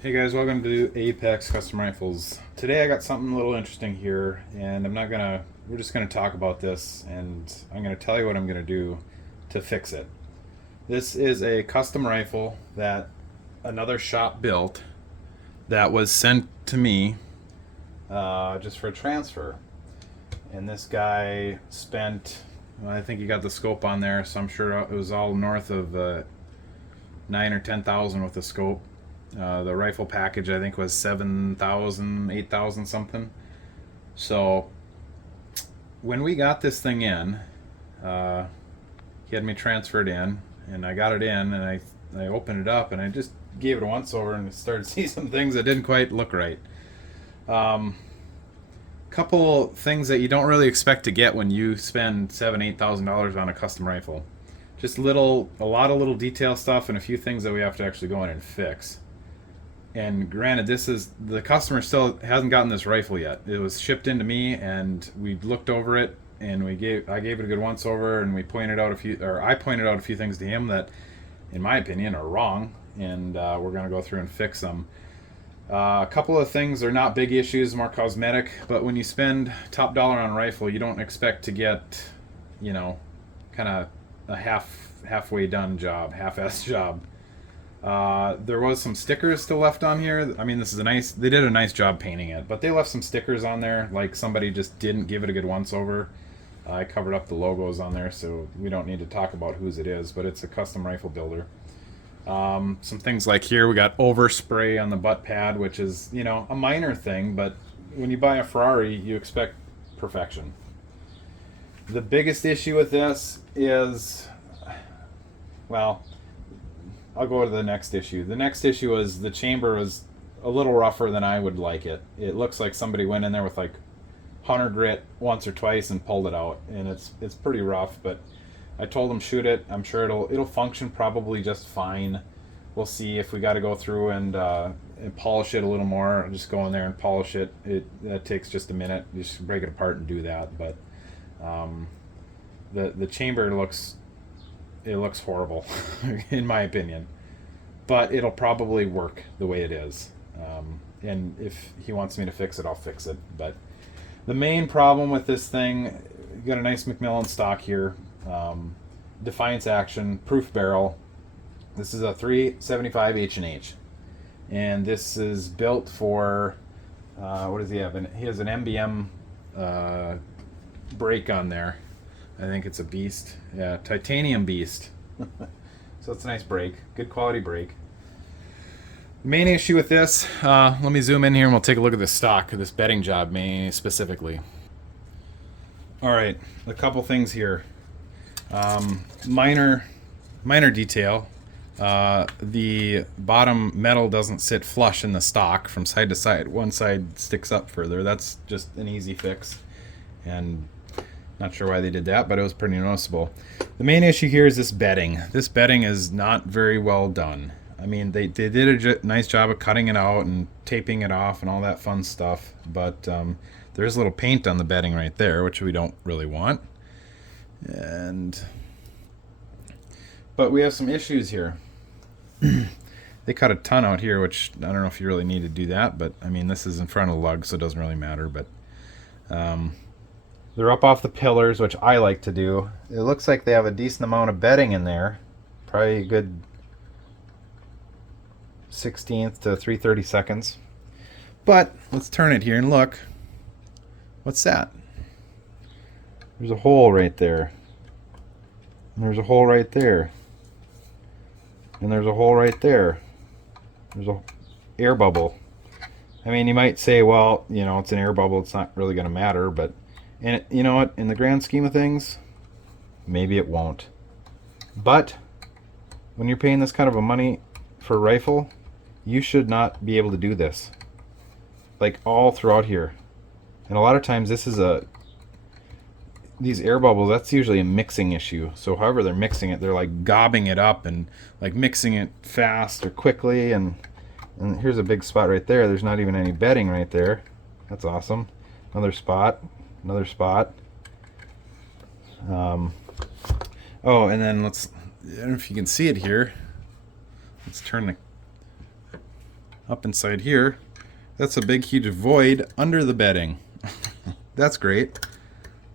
Hey guys, welcome to Apex Custom Rifles. Today I got something a little interesting here, and we're just gonna talk about this, and I'm gonna tell you what I'm gonna do to fix it. This is a custom rifle that another shop built that was sent to me just for a transfer. And this guy spent, well, I think he got the scope on there, so I'm sure it was all north of 9 or 10,000 with the scope. The rifle package I think was 7,000, 8,000 something. So when we got this thing in, uh, he had me transferred in, and I got it in, and I opened it up, and I just gave it a once over, and started to see some things that didn't quite look right. Couple things that you don't really expect to get when you spend $7,000, $8,000 on a custom rifle. Just a lot of little detail stuff, and a few things that we have to actually go in and fix. And granted, the customer still hasn't gotten this rifle yet. It was shipped into me, and we looked over it, and I gave it a good once over, and I pointed out a few things to him that, in my opinion, are wrong, and we're gonna go through and fix them. A couple of things are not big issues, more cosmetic, but when you spend top dollar on a rifle, you don't expect to get, you know, kind of a halfway done job, half-assed job. There was some stickers still left on here. I mean, they did a nice job painting it, but they left some stickers on there, like somebody just didn't give it a good once over. I covered up the logos on there, so we don't need to talk about whose it is, but it's a custom rifle builder. Some things like here, we got overspray on the butt pad, which is, a minor thing, but when you buy a Ferrari, you expect perfection. The biggest issue with this is, well, I'll go to the next issue. The next issue is the chamber was a little rougher than I would like it. It looks like somebody went in there with like hunter grit once or twice and pulled it out, and it's pretty rough. But I told them shoot it. I'm sure it'll function probably just fine. We'll see if we got to go through and polish it a little more. I'll just go in there and polish it. That takes just a minute. Just break it apart and do that. But the chamber looks horrible in my opinion, but it'll probably work the way it is. And if he wants me to fix it, I'll fix it. But the main problem with this thing, you got a nice Macmillan stock here, Defiance Action proof barrel. This is a 375 H&H, and this is built for what does he have? He has an MBM brake on there. I think it's a Beast. Yeah, titanium Beast. So it's a nice brake. Good quality brake. The main issue with this, let me zoom in here and we'll take a look at this stock, this bedding job specifically. Alright, a couple things here. Minor detail. The bottom metal doesn't sit flush in the stock from side to side. One side sticks up further. That's just an easy fix. And not sure why they did that, but it was pretty noticeable. The main issue here is this bedding. This bedding is not very well done. I mean, they did a nice job of cutting it out and taping it off and all that fun stuff, but there's a little paint on the bedding right there, which we don't really want. But we have some issues here. They cut a ton out here, which I don't know if you really need to do that, but I mean, this is in front of the lug, so it doesn't really matter. But they're up off the pillars, which I like to do. It looks like they have a decent amount of bedding in there. Probably a good 16th to 3/32. But let's turn it here and look. What's that? There's a hole right there. And there's a hole right there. And there's a hole right there. There's a air bubble. I mean, you might say, well, it's an air bubble. It's not really going to matter, but you know what? In the grand scheme of things, maybe it won't. But when you're paying this kind of a money for a rifle, you should not be able to do this. Like all throughout here. And a lot of times these air bubbles, that's usually a mixing issue. So however they're mixing it, they're like gobbing it up and like mixing it fast or quickly. And here's a big spot right there. There's not even any bedding right there. That's awesome. Another spot. Another spot. Oh, and then I don't know if you can see it here. Let's turn up inside here, that's a big huge void under the bedding. That's great.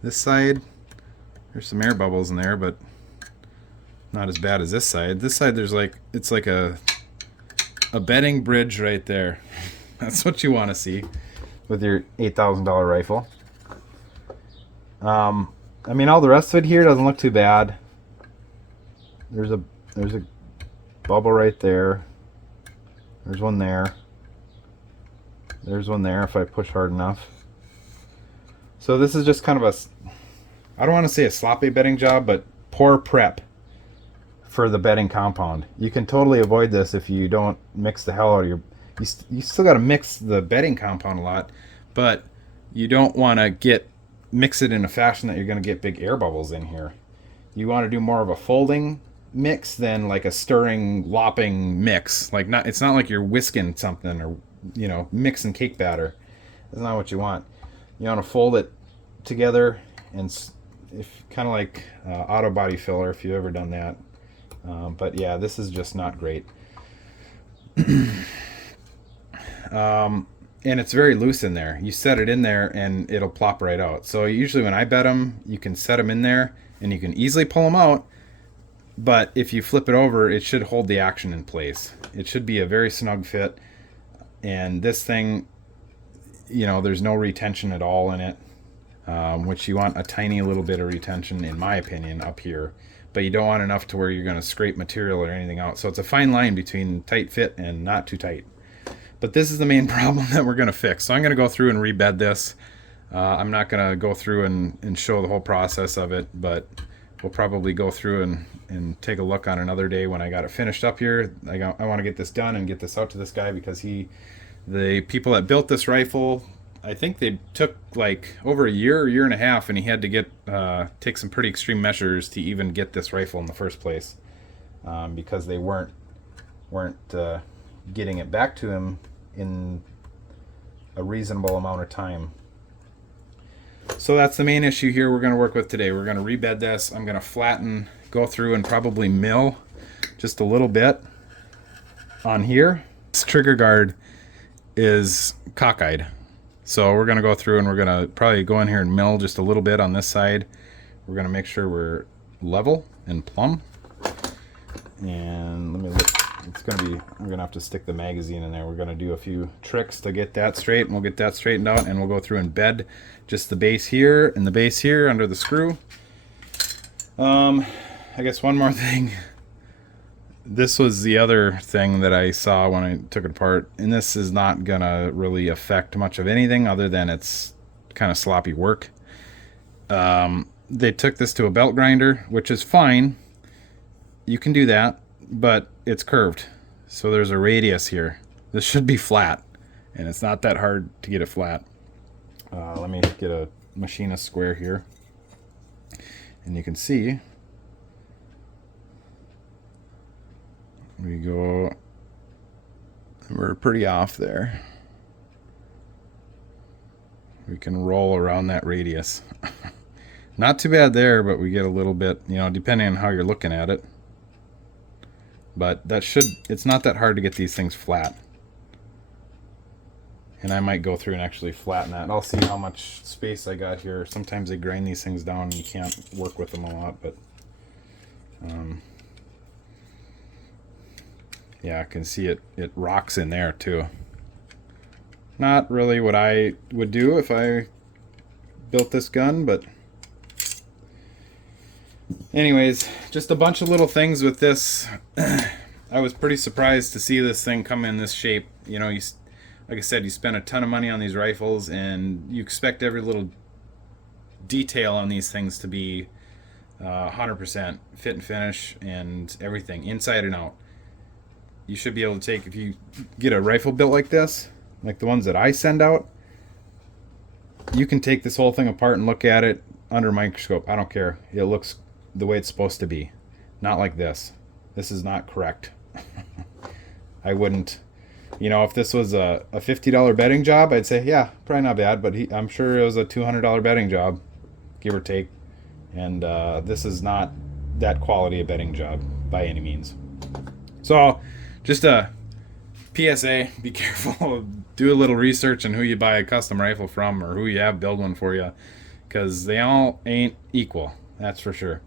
This side, there's some air bubbles in there, but not as bad as this side. This side, there's like, it's like a bedding bridge right there. That's what you want to see with your $8,000 rifle. I mean, all the rest of it here doesn't look too bad. There's a bubble right there. There's one there. There's one there if I push hard enough. So this is just kind of a, I don't want to say a sloppy bedding job, but poor prep for the bedding compound. You can totally avoid this if you don't mix the hell out of your, you still got to mix the bedding compound a lot, but you don't want to mix it in a fashion that you're going to get big air bubbles in here. You want to do more of a folding mix than like a stirring, lopping mix. Like it's not like you're whisking something or, you know, mixing cake batter. That's not what you want. You want to fold it together, and if kind of like auto body filler, if you've ever done that. But yeah, this is just not great. And it's very loose in there. You set it in there and it'll plop right out. So usually when I bed them, you can set them in there and you can easily pull them out. But if you flip it over, it should hold the action in place. It should be a very snug fit. And this thing, you know, there's no retention at all in it, which you want a tiny little bit of retention, in my opinion, up here. But you don't want enough to where you're going to scrape material or anything out. So it's a fine line between tight fit and not too tight. But this is the main problem that we're going to fix. So I'm going to go through and rebed this. I'm not going to go through and show the whole process of it, but we'll probably go through and take a look on another day when I got it finished up here. I want to get this done and get this out to this guy, because the people that built this rifle, I think they took like over a year and a half, and he had to take some pretty extreme measures to even get this rifle in the first place, because they weren't getting it back to him in a reasonable amount of time. So that's the main issue here we're going to work with today. We're going to rebed this. I'm going to flatten, go through and probably mill just a little bit on here. This trigger guard is cockeyed. So we're going to go through and we're going to probably go in here and mill just a little bit on this side. We're going to make sure we're level and plumb. And let me look. I'm going to have to stick the magazine in there. We're going to do a few tricks to get that straight, and we'll get that straightened out, and we'll go through and bed just the base here and the base here under the screw. I guess one more thing. This was the other thing that I saw when I took it apart, and this is not going to really affect much of anything other than it's kind of sloppy work. They took this to a belt grinder, which is fine. You can do that, but it's curved. So there's a radius here. This should be flat, and it's not that hard to get it flat. Let me get a machinist square here. And you can see we're pretty off there. We can roll around that radius. Not too bad there, but we get a little bit, you know, depending on how you're looking at it. But it's not that hard to get these things flat. And I might go through and actually flatten that. I'll see how much space I got here. Sometimes they grind these things down and you can't work with them a lot, but yeah, I can see it rocks in there too. Not really what I would do if I built this gun, but anyways, just a bunch of little things with this. I was pretty surprised to see this thing come in this shape. You know, like I said, you spend a ton of money on these rifles, and you expect every little detail on these things to be 100% fit and finish and everything, inside and out. You should be able to take, if you get a rifle built like this, like the ones that I send out, you can take this whole thing apart and look at it under a microscope. I don't care. It looks the way it's supposed to be. Not like this. This is not correct. I wouldn't, you know, if this was a $50 bedding job, I'd say, yeah, probably not bad, but I'm sure it was a $200 bedding job, give or take. And this is not that quality of bedding job by any means. So just a PSA, be careful. Do a little research on who you buy a custom rifle from or who you have build one for you, because they all ain't equal. That's for sure.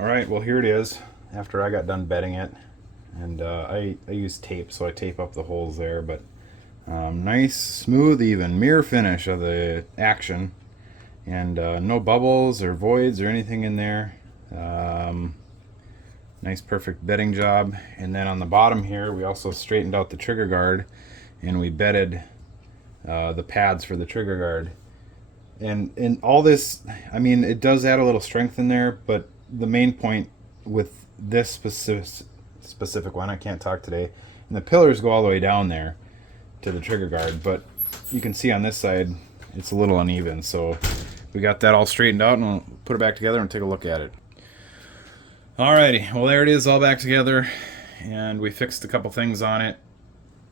All right, well, here it is after I got done bedding it. And I use tape, so I tape up the holes there. But nice, smooth, even mirror finish of the action. And no bubbles or voids or anything in there. Nice, perfect bedding job. And then on the bottom here, we also straightened out the trigger guard. And we bedded the pads for the trigger guard. And all this, I mean, it does add a little strength in there, but the main point with this specific one, I can't talk today, and the pillars go all the way down there to the trigger guard, but you can see on this side it's a little uneven, so we got that all straightened out, and we'll put it back together and take a look at it. Alrighty, well, there it is, all back together, and we fixed a couple things on it,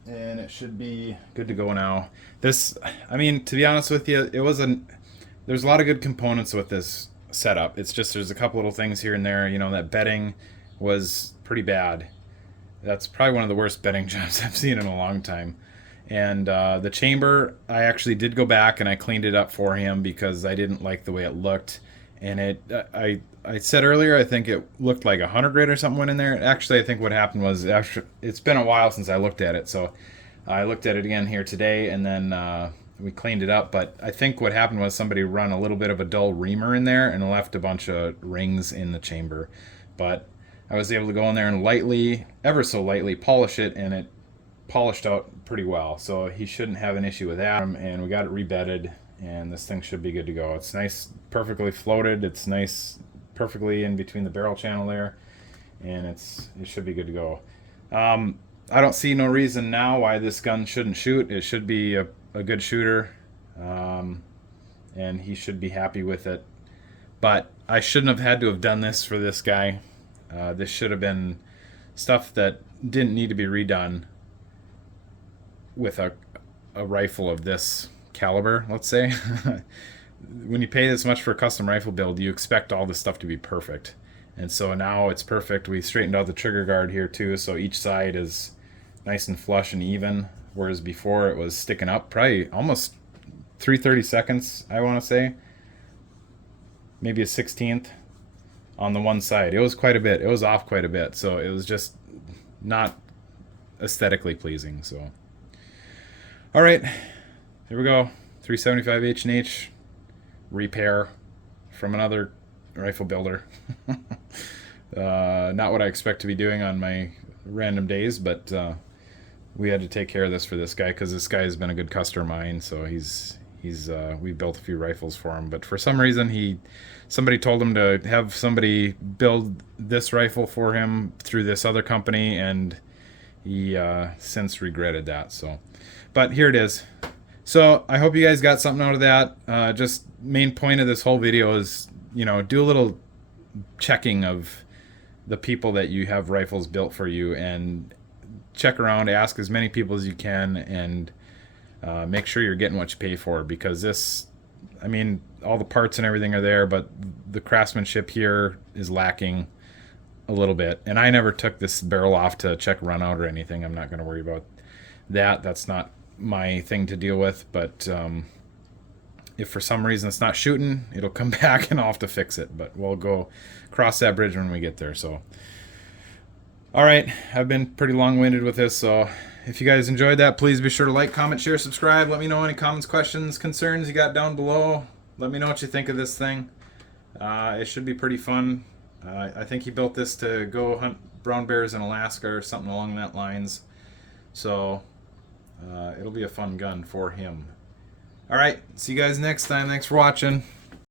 and it should be good to go now. This, I mean, to be honest with you, there's a lot of good components with this setup. It's just there's a couple little things here and there. You know, that bedding was pretty bad. That's probably one of the worst bedding jobs I've seen in a long time. And the chamber, I actually did go back and I cleaned it up for him because I didn't like the way it looked. And I said earlier, I think it looked like 100 grit or something went in there. Actually, I think what happened was, it's been a while since I looked at it, so I looked at it again here today, and then we cleaned it up. But I think what happened was somebody run a little bit of a dull reamer in there and left a bunch of rings in the chamber. But I was able to go in there and lightly, ever so lightly, polish it, and it polished out pretty well. So he shouldn't have an issue with that. And we got it rebedded, and this thing should be good to go. It's nice, perfectly floated. It's nice, perfectly in between the barrel channel there, and it should be good to go. I don't see no reason now why this gun shouldn't shoot. It should be a good shooter, and he should be happy with it. But I shouldn't have had to have done this for this guy. This should have been stuff that didn't need to be redone with a rifle of this caliber, let's say. When you pay this much for a custom rifle build, you expect all this stuff to be perfect. And so now it's perfect. We straightened out the trigger guard here too, so each side is nice and flush and even, whereas before it was sticking up probably almost 3/32, I want to say. Maybe a 16th on the one side. It was quite a bit. It was off quite a bit, so it was just not aesthetically pleasing. So, all right, here we go. 375 H&H repair from another rifle builder. Not what I expect to be doing on my random days, but we had to take care of this for this guy because this guy has been a good customer of mine. So we built a few rifles for him, but for some reason somebody told him to have somebody build this rifle for him through this other company, and he since regretted that. So, but here it is. So I hope you guys got something out of that. Just main point of this whole video is, you know, do a little checking of the people that you have rifles built for you, and check around, ask as many people as you can, and make sure you're getting what you pay for, because this, I mean, all the parts and everything are there, but the craftsmanship here is lacking a little bit. And I never took this barrel off to check run out or anything. I'm not going to worry about that. That's not my thing to deal with. But if for some reason it's not shooting, it'll come back and I'll have to fix it. But we'll go cross that bridge when we get there. So, all right, I've been pretty long-winded with this, so if you guys enjoyed that, please be sure to like, comment, share, subscribe. Let me know any comments, questions, concerns you got down below. Let me know what you think of this thing. It should be pretty fun. I think he built this to go hunt brown bears in Alaska or something along that lines. So it'll be a fun gun for him. All right, see you guys next time. Thanks for watching.